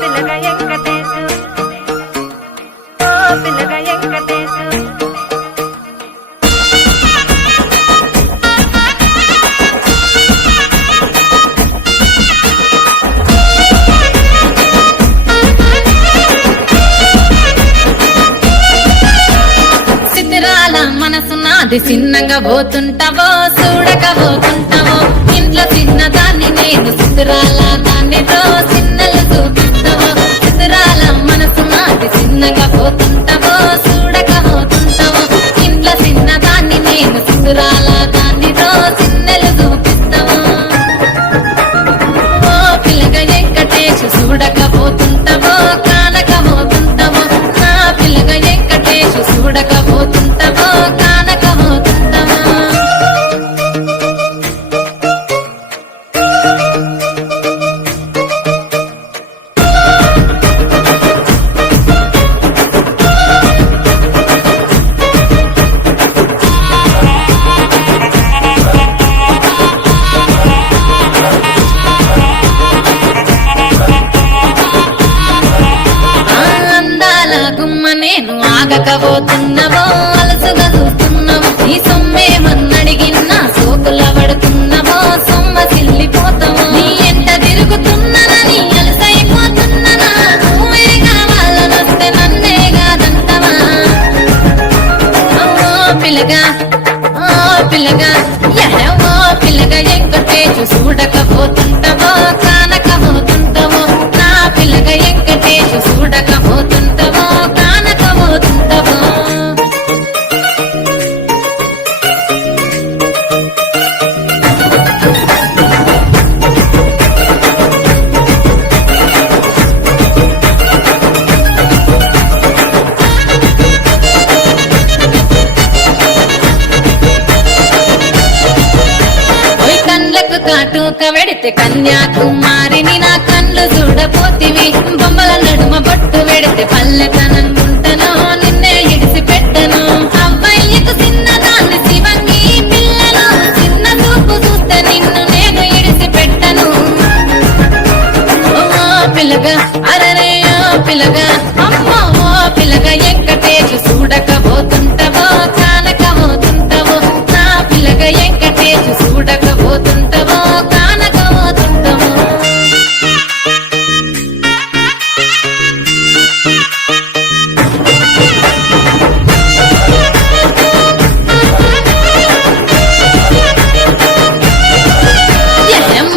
పిల్లగా వెంకటేశు ఓ పిల్లగా వెంకటేశు మనసు నాది చిన్నగా పోతుంటావో చూడక పోతుంటావో ఇంట్లో చిన్నదాన్ని నేను సిద్ధురాల దాన్నితో చిన్నలు చూపిస్తావో సిద్ధురాల మనసు నాది చిన్నగా పోతుంటావో చూడక పోతుంటావో ఇంట్లో చిన్నదాన్ని నేను సిద్ధురాల దాన్నితో చిన్నలు చూపిస్తావో ఓ పిల్లగా వెంకటేశు చూడక పోతుంటావో కానక పోతుంటావో నా పిల్లగా వెంకటేశు చూడక పోతుంటావో కానక పోతుంటావో నేను ఆగకపోతున్నావో అలసుగా చూస్తున్నావో ఈ సొమ్మేమన్నడిగిన్నా సోకుల పడుతున్నావో సొమ్మ సిల్లిపోతావో నీ ఎంట తిరుగుతున్నానని అలసైపోతున్నానా నువ్వే కావాలనొస్తే నన్నే కాదంటవా ఓ పిల్లగా ఓ పిల్లగా వెంకటేశు చూడకపోతుంటావో కానకపోతుంటావో నా పిల్లగా వెంకటేశు చూడకపోతుంటావో కానకపోతుంటావో కాటుక వెడితే కన్యాకుమారిని నా కళ్ళు చూడపోతివి బొమ్మల నడుమ బొట్టు వెడితే పల్లెతనంగుంటను నిన్నే ఇడిసి పెట్టను అబ్బాయికు చిన్నదాన్ని శివంగి పిల్లలు చిన్న చూపు చూస్తే నిన్ను నేను ఇడిసి పెట్టను ఓ పిల్లగా అరరే ఓ పిల్లగా అమ్మో ఓ పిల్లగా వెంకటేశు చూడకపోతుంటావో కానకపోతుంటావో నా పిల్లగా వెంకటేశు చూడకపోతుంటావో కానకపోతుంటావో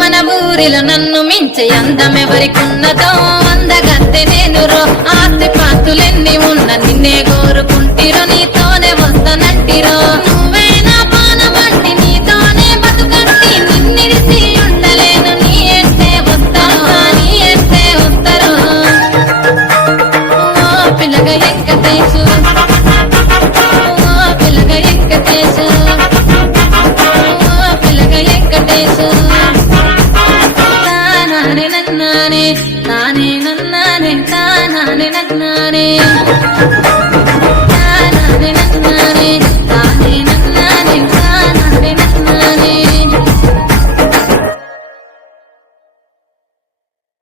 మన ఊరిలో నన్ను మించే అందమెవరికున్నదో అందగత్తె నేను రో ఆస్తి పాస్తులెన్ని ఉన్న నిన్నే కోరుకుంటిరో నీతోనే వస్తానంటిరో నువ్వే నా పానమంటి నీతోనే బతుకంటి నిన్నిడిసి ఉండలేను నీ ఎంటే వస్తాను నీ ఎంటే వస్తారు ఓ పిల్లగా వెంకటేశు ఓ పిల్లగా వెంకటేశు ఓ పిల్లగా వెంకటేశు నానే నన్నానే తానానే నన్నానే